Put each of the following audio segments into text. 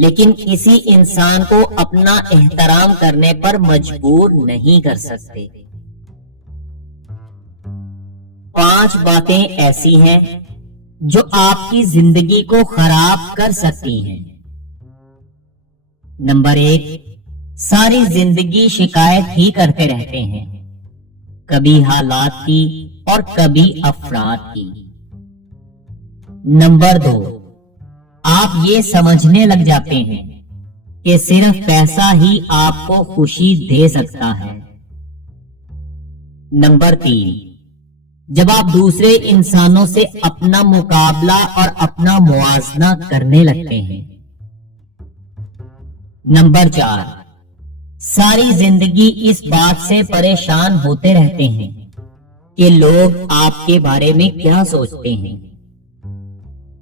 لیکن کسی انسان کو اپنا احترام کرنے پر مجبور نہیں کر سکتے۔ 5 باتیں ایسی ہیں جو آپ کی زندگی کو خراب کر سکتی ہیں۔ نمبر 1، ساری زندگی شکایت ہی کرتے رہتے ہیں، کبھی حالات کی اور کبھی افراد کی۔ نمبر 2، آپ یہ سمجھنے لگ جاتے ہیں کہ صرف پیسہ ہی آپ کو خوشی دے سکتا ہے۔ نمبر 3، جب آپ دوسرے انسانوں سے اپنا مقابلہ اور اپنا موازنہ کرنے لگتے ہیں۔ نمبر 4، ساری زندگی اس بات سے پریشان ہوتے رہتے ہیں کہ لوگ آپ کے بارے میں کیا سوچتے ہیں۔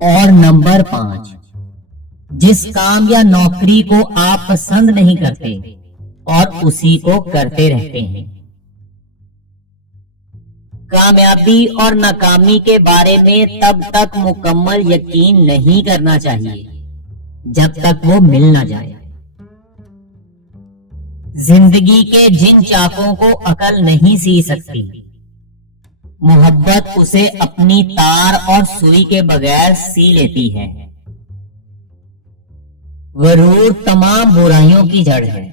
اور نمبر 5، جس کام یا نوکری کو آپ پسند نہیں کرتے اور اسی کو کرتے رہتے ہیں۔ کامیابی اور ناکامی کے بارے میں تب تک مکمل یقین نہیں کرنا چاہیے جب تک وہ مل نہ جائے۔ زندگی کے جن چاقوں کو عقل نہیں سی سکتی، محبت اسے اپنی تار اور سوئی کے بغیر سی لیتی ہے۔ غرور تمام برائیوں کی جڑ ہے،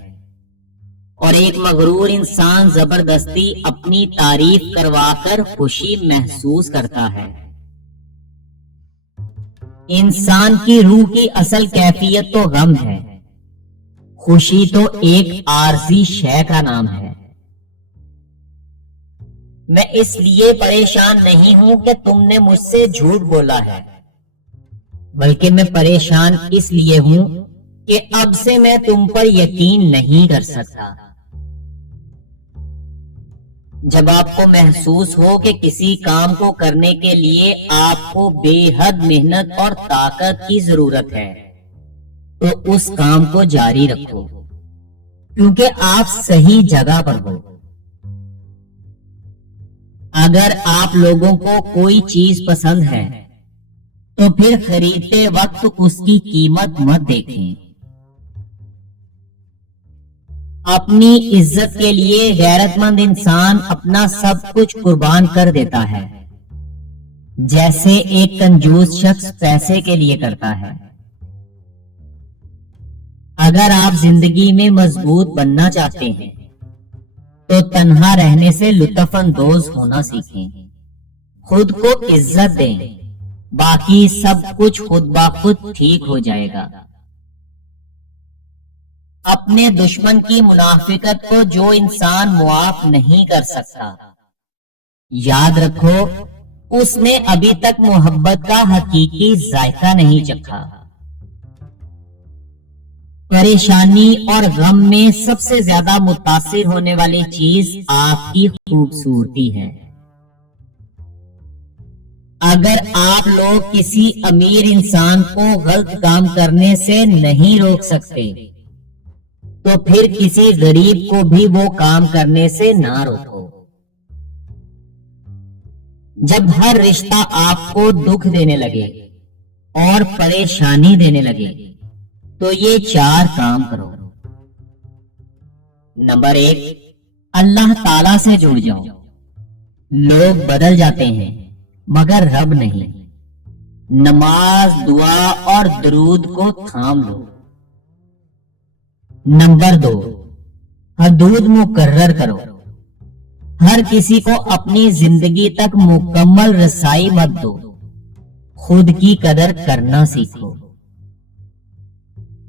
اور ایک مغرور انسان زبردستی اپنی تعریف کروا کر خوشی محسوس کرتا ہے۔ انسان کی روح کی اصل کیفیت تو غم ہے، خوشی تو ایک عارضی شے کا نام ہے۔ میں اس لیے پریشان نہیں ہوں کہ تم نے مجھ سے جھوٹ بولا ہے، بلکہ میں پریشان اس لیے ہوں کہ اب سے میں تم پر یقین نہیں کر سکتا۔ جب آپ کو محسوس ہو کہ کسی کام کو کرنے کے لیے آپ کو بے حد محنت اور طاقت کی ضرورت ہے تو اس کام کو جاری رکھو، کیونکہ آپ صحیح جگہ پر ہو۔ اگر آپ لوگوں کو کوئی چیز پسند ہے تو پھر خریدتے وقت اس کی قیمت مت دیکھیں۔ اپنی عزت کے لیے غیرت مند انسان اپنا سب کچھ قربان کر دیتا ہے، جیسے ایک کنجوس شخص پیسے کے لیے کرتا ہے۔ اگر آپ زندگی میں مضبوط بننا چاہتے ہیں تو تنہا رہنے سے لطف اندوز ہونا سیکھیں، خود کو عزت دیں، باقی سب کچھ خود بخود ٹھیک ہو جائے گا۔ اپنے دشمن کی منافقت کو جو انسان معاف نہیں کر سکتا، یاد رکھو اس نے ابھی تک محبت کا حقیقی ذائقہ نہیں چکھا۔ پریشانی اور غم میں سب سے زیادہ متاثر ہونے والی چیز آپ کی خوبصورتی ہے۔ اگر آپ لوگ کسی امیر انسان کو غلط کام کرنے سے نہیں روک سکتے تو پھر کسی غریب کو بھی وہ کام کرنے سے نہ روکو۔ جب ہر رشتہ آپ کو دکھ دینے لگے اور پریشانی دینے لگے تو یہ 4 کام کرو۔ نمبر 1، اللہ تعالی سے جڑ جاؤ۔ لوگ بدل جاتے ہیں مگر رب نہیں۔ نماز، دعا اور درود کو تھام لو۔ نمبر 2، حدود مقرر کرو۔ ہر کسی کو اپنی زندگی تک مکمل رسائی مت دو، خود کی قدر کرنا سیکھو۔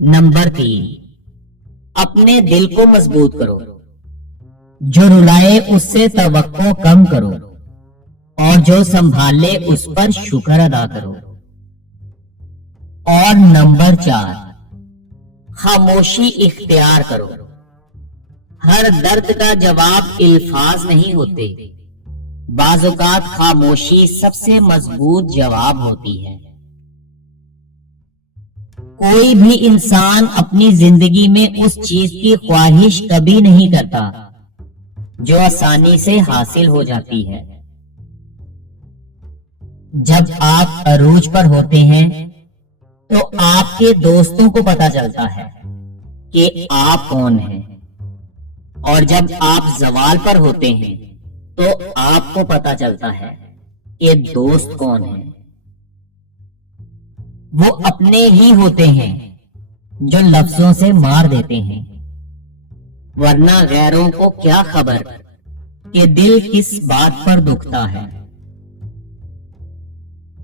نمبر 3، اپنے دل کو مضبوط کرو، جو رلائے اس سے توقع کم کرو اور جو سنبھالے اس پر شکر ادا کرو۔ اور نمبر 4، خاموشی اختیار کرو۔ ہر درد کا جواب الفاظ نہیں ہوتے، بعض اوقات خاموشی سب سے مضبوط جواب ہوتی ہے۔ کوئی بھی انسان اپنی زندگی میں اس چیز کی خواہش کبھی نہیں کرتا جو آسانی سے حاصل ہو جاتی ہے۔ جب آپ عروج پر ہوتے ہیں تو آپ کے دوستوں کو پتا چلتا ہے کہ آپ کون ہیں، اور جب آپ زوال پر ہوتے ہیں تو آپ کو پتا چلتا ہے کہ دوست کون ہیں۔ وہ اپنے ہی ہوتے ہیں جو لفظوں سے مار دیتے ہیں، ورنہ غیروں کو کیا خبر کہ دل کس بات پر دکھتا ہے۔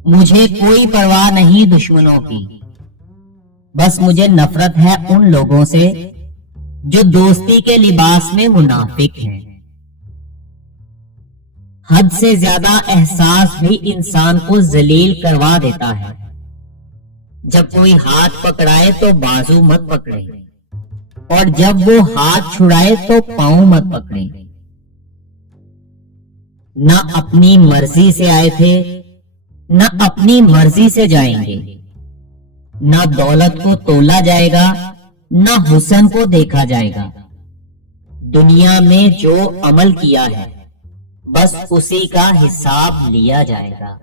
مجھے کوئی پرواہ نہیں دشمنوں کی، بس مجھے نفرت ہے ان لوگوں سے جو دوستی کے لباس میں منافق ہیں۔ حد سے زیادہ احساس بھی انسان کو ذلیل کروا دیتا ہے۔ جب کوئی ہاتھ پکڑائے تو بازو مت پکڑے، اور جب وہ ہاتھ چھڑائے تو پاؤں مت پکڑے۔ نہ اپنی مرضی سے آئے تھے، نہ اپنی مرضی سے جائیں گے۔ نہ دولت کو تولا جائے گا، نہ حسن کو دیکھا جائے گا۔ دنیا میں جو عمل کیا ہے بس اسی کا حساب لیا جائے گا۔